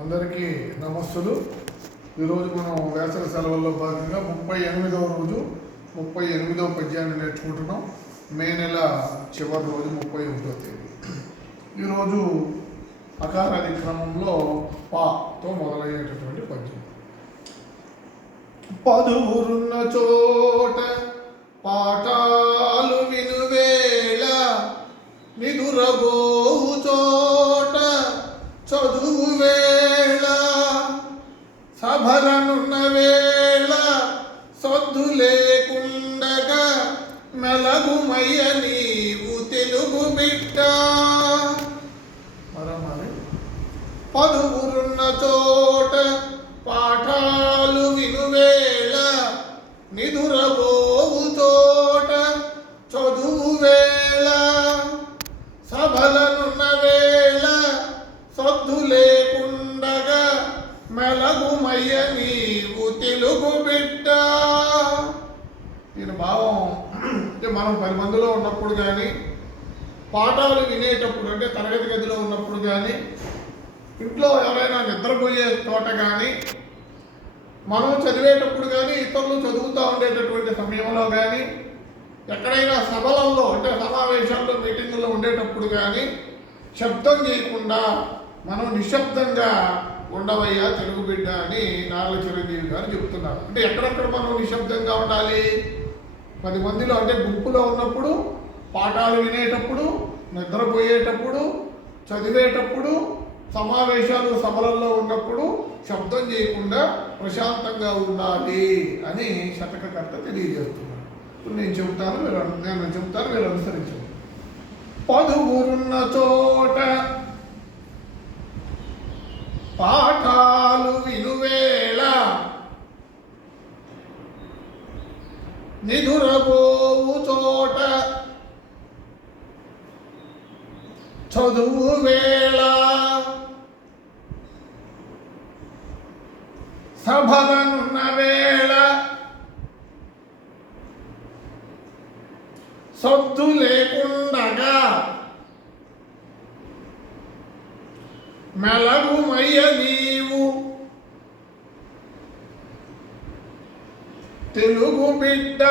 అందరికీ నమస్సులు. ఈరోజు మనం వేసవి సెలవుల్లో భాగంగా 38వ రోజు 38వ పద్యాన్ని నేర్చుకుంటున్నాం. మే నెల చివరి రోజు 31వ తేదీ. ఈరోజు అకారాది క్రమంలో పాతో మొదలయ్యేటటువంటి పద్యం. పదువురున్న చోట పాఠాలు వినువేళ, నిదురగోవు చోట చదువు వేళ, సభలనున్న వేళ సొద్దు లేకుండగా, మెలగుమయ్య నీవు తెలుగు బిడ్డ. మరి పదువురున్న చోట పాఠాలు వినువేళ, నిదురగోవు చోట చదువు వేళ, సభలనున్న వేళ సొద్దు లేకుండగా, మెలగుమయ్య నీవు తెలుగు బిడ్డ. దీని భావం అంటే మనం 10 మందిలో ఉన్నప్పుడు కానీ, పాఠాలు వినేటప్పుడు అంటే తరగతి గదిలో ఉన్నప్పుడు కానీ, ఇంట్లో ఎవరైనా నిద్రపోయే చోట కానీ, మనం చదివేటప్పుడు కానీ, ఇతరులు చదువుతూ ఉండేటటువంటి సమయంలో కానీ, ఎక్కడైనా సభలలో అంటే సమావేశాల్లో మీటింగుల్లో ఉండేటప్పుడు కానీ శబ్దం చేయకుండా మనం నిశ్శబ్దంగా ఉండవయ్యా తెలుగు బిడ్డ అని నార్ల చిరంజీవి గారు చెప్తున్నారు. అంటే ఎక్కడెక్కడ మనం నిశ్శబ్దంగా ఉండాలి? 10 మందిలో అంటే గుంపులో ఉన్నప్పుడు, పాఠాలు వినేటప్పుడు, నిద్రపోయేటప్పుడు, చదివేటప్పుడు, సమావేశాలు సభలలో ఉన్నప్పుడు శబ్దం చేయకుండా ప్రశాంతంగా ఉండాలి అని శతకకర్త తెలియజేస్తున్నారు. ఇప్పుడు నేను చెబుతాను, మీరు అనుసరించండి. పదువురున్న చోట పాఠాలు వినువేళ, నిదురగోవు చోట చదువు వేళ, సభలనున్న వేళ సొద్దు లేకుండగా, మెలగుమయ్య నీవు తెలుగు బిడ్డ.